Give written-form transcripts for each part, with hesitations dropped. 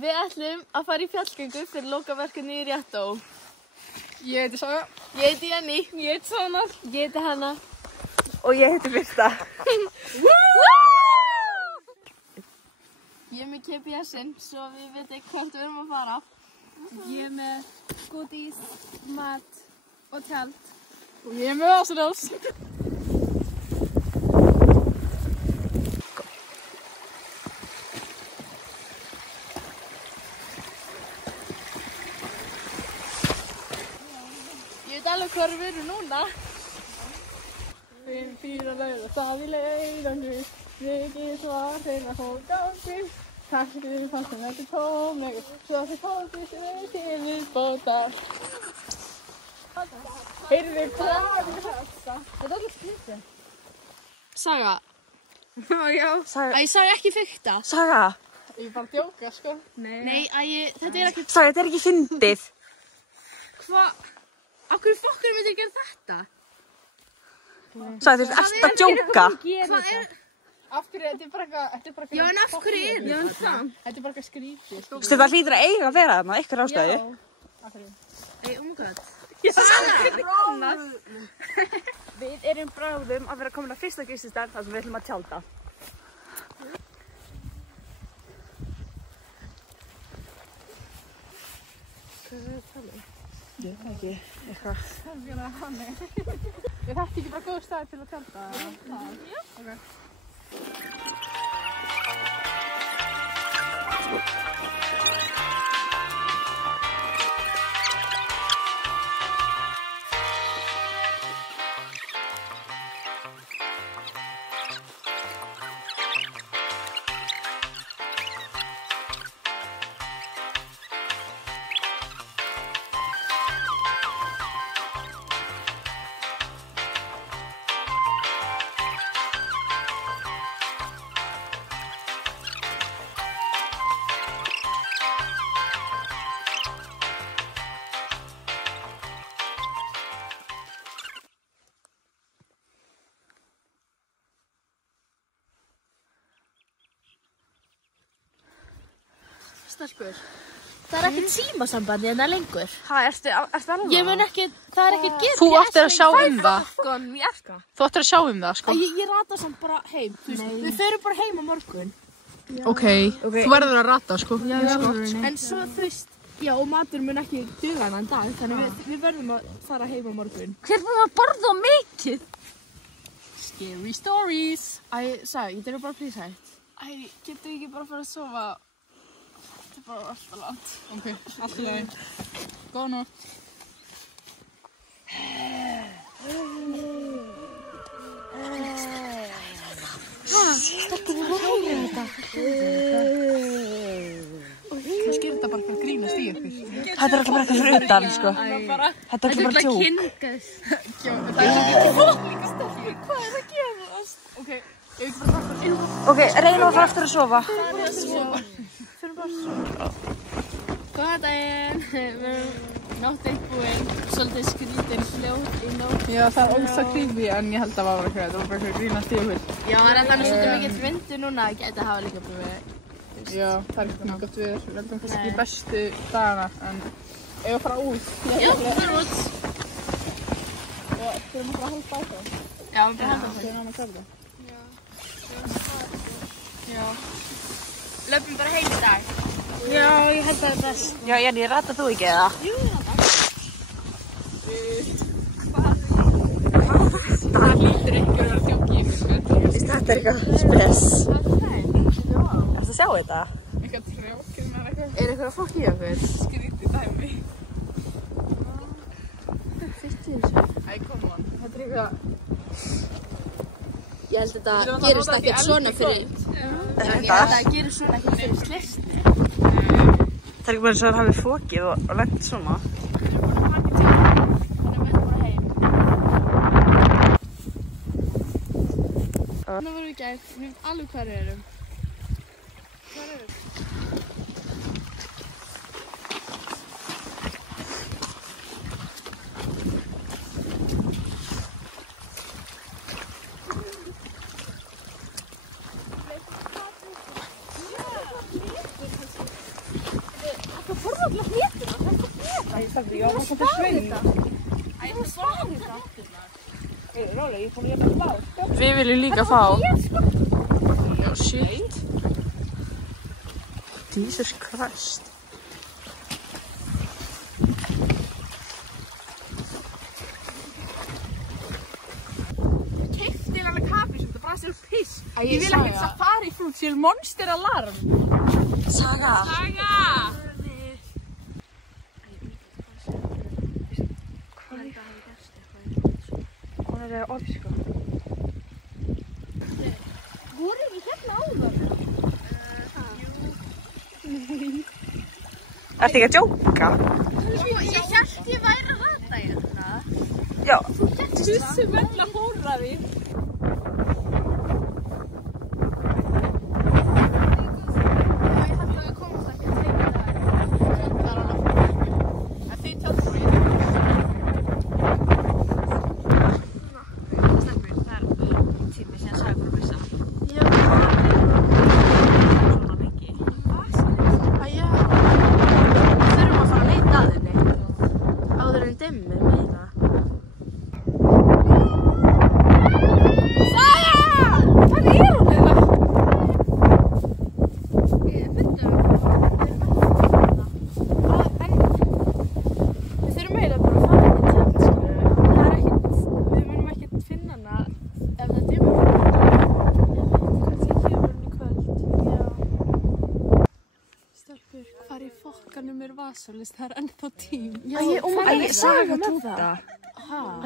Við ætlum að fara í fjallgöngu fyrir lokaverkefni í Réttó. Ég heiti Saga. Ég heiti Jenny. Ég heiti Sana. Ég heiti Hanna. Og ég heiti Birta. Ég er með GPS-in, svo við veitum hvort við erum að fara. Ég er með skotís, mat og tjald. Og ég er með vasaljós. Ég veit alveg hvað við erum núna. 5-4 laug og stað í leiðangu. Rikið svar þeirra fótgangu. Takk fyrir fannst þetta tómlegur. Svo þið fótið sem er til viðbótar. Heyrðu hvað er þetta? Þetta er alveg skrítið. Saga. Já. Æ, Saga ekki fikta. Saga. Ég er bara að djóka, sko. Nei, þetta er ekki... Saga, þetta er ekki fyndið. Hvað? Akkur fokkur myndi gera þetta? Saga, þú ert að djóka. Hvað er... Af hverju, þetta er bara eitthvað... Já, en af hverju er þetta? Þetta er bara eitthvað skrítið, sko. Þetta hlýtur að eiga að vera þarna, ykkur ástæðu. Af hverju? Nei, umgöð. Við erum bráðum að vera komin að fyrsta gististar þar sem við ætlum að tjálta. Hvað er það að tala um? Ég veit ekki, eitthvað. Er þetta ekki bara góð stað til að tjálta? Já. Ok. Stelpur, það er ekkert símasambandi en það lengur. Erstu alveg? Ég mun ekki, það er ekkert GPS. Þú áttir að sjá um það. Jakka. Þú áttir að sjá um það, sko. Ég rata samt bara heim, þú veist, við förum bara heim á morgun. Ok, þú verður að rata, sko. En svo þú veist, já og matur mun ekki duga þennan dag, þannig við verðum að fara heim á morgun. Hver búinn að borða mikið? Scary stories. Æ, Saga, ég þurfa bara að plýsa hægt. Æ, getur við ekki bara að fara að sofa? Þetta er bara alltaf langt. Ok, allt í lagi. Góða nótt. Kannski er þetta bara að grínast í ykkur. Þetta er alltaf bara eitthvað fyrir utan, sko. Þetta er alltaf bara tjók. Það er ekki líka stefni. Hvað er að gerast? Ok, ég veit bara hvað það er. Ok, reynum að fara aftur að sofa. Fyrir bara að sofa. Góða daginn. Nóttinn búinn. Svolítið skrítin fljótt í nótt. Já, það er ógst að creepy en ég held að það var bara eitthvað. Það var bara eitthvað grínast í ykkur. Já, en það er svolítið mikill vindur núna. Það gæti að hafa líka bara Já, það er ekki mjög gott við. Við heldum kannski ekki bestu dagana en ef við fara út. Já, fyrir út. Og þurfum að fara að halda áfram. Já, við bara halda Þegar hann að kalla. Já. Löpum bara heim í dag. Já, ég held að það er best. Já, Jenny, rata þú ekki eða? Jú, Það lítur einhver að vera djóki í ykkur, sko. Þetta er eitthvað spes. það er Ertu að sjá þetta? Eitthvað trjókið með eitthvað Er eitthvað að fokk í okkur? skrítið dæmi. Fyrstu þessu. Æ, come on. Þetta er eitthvað... Ég held að þetta gerist ekkert svona fyrir... En ég held að þetta gerist svona ekkert fyrir slesni. Það er ekki bara eins og það hafi fokið og lent svona. Þannig vorum við gæt, við veit alveg hvað við erum. alla hlétuna, það er það. Ég sagði, já, það er svolítið svein. Æ, þú svarir þetta. Rólega, ég fór hérna að fá, sko. Við viljum líka fá. Já, shit. Jesus Christ. Keypti alveg kaffi sem þetta brast þér piss. Ég vil ekkert safari fruit til Monster Alarm. Saga. Hún er orð, sko. Voru ekki hérna áður? Ertu ekki að djóka? Ég hélt ég væri að rata hérna. Já. Þessi vegna hóraði. Vasalist, það er ennþá tím. Æ, Saga með það.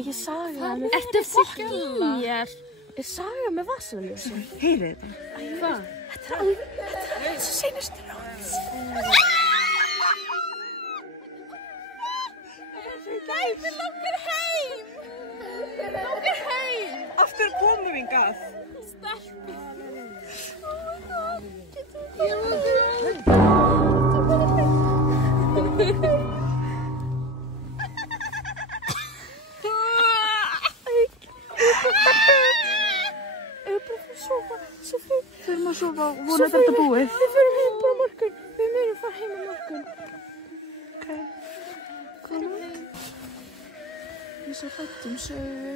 Ég Saga með Ertu fokkin mér. Ég Saga með vasalist. Heyrið þetta. Hvað? Þetta er svo seinustu ráðs. Nei, við langar heim. Langar heim. Aftur komum við gaf. Stelpur. Förum að sofa og vona að þetta búið. Við förum heim bara á morgun. Við munum fara heim á morgun. Hvað er það? Ég er svo hrædd Sögu.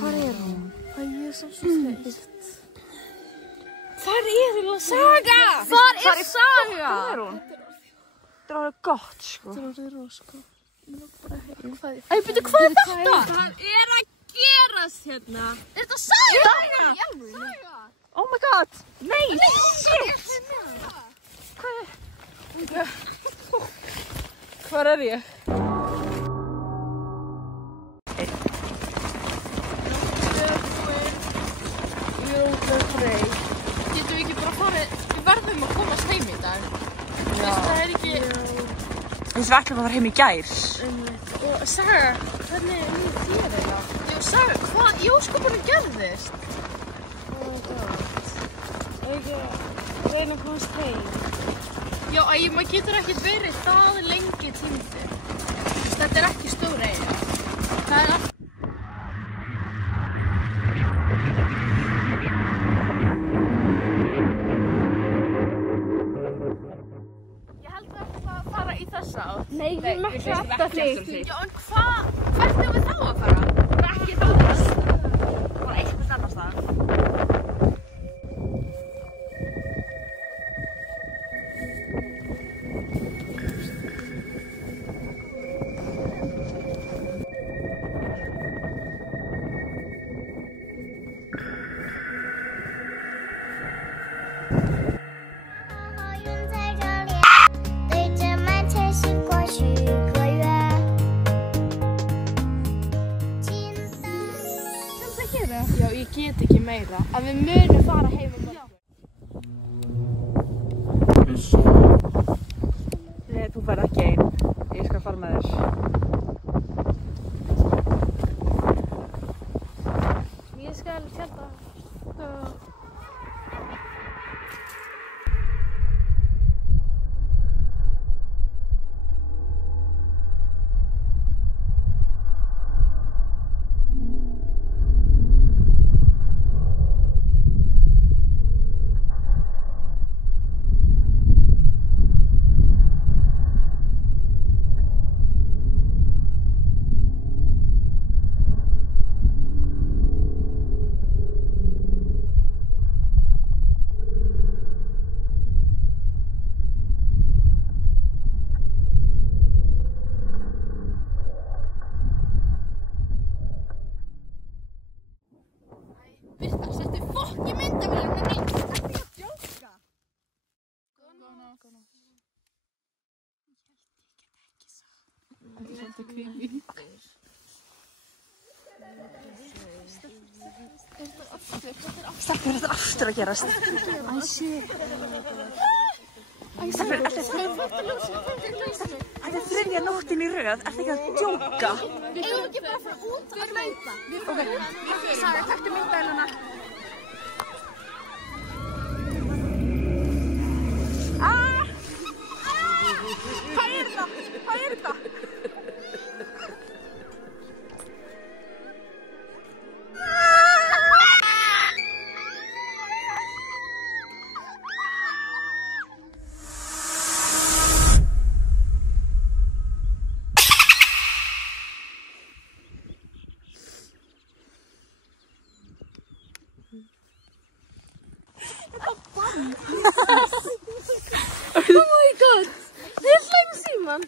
Hvar er hún? Ég er svo þreytt. Hvar er Saga? Hvar er Saga? Hvað er hún? Það er alveg gott, sko. Það er rosa gott. Æ, byrju, hvað er þetta? Hvað er að gerast hérna? Er þetta Saga? Saga! Oh my god! Nei, shit! Hvar er ég? Getum við ekki bara farið, við verðum að komast heim í dag. Það er ekki... Við ætlum að fara heim í gær. Og Saga, hvernig er nú þér eða? Jú, Saga, hvað í óskopunum gerðist? Reyna að komast heim. Já, maður getur ekkert verið það lengi týndur. Þetta er ekki stór eyja. Það er allt. Ég held að það að fara í þessa átt. Nei, við erum ekki alltaf þig. Já, en hvert erum við þá að fara? Ekki ráðast. Bara eitthvað annars staðar. Já, ég get ekki meira. En við munum fara heim um morgun. Nei, þú færð ekki einn. Ég skal fara með þér. Ég skal tjálta. Þetta er svolítið creepy. Stelpur, þetta er aftur að gerast. Stelpur, þetta er þriðja nóttin í röð. Ertu ekki að djóka? Við erum ekki bara að fara út að hlaupa. Ok, Sara, taktu myndavélina. Hvað er það? Hvað er það? Oh my god! Við hlægum síman.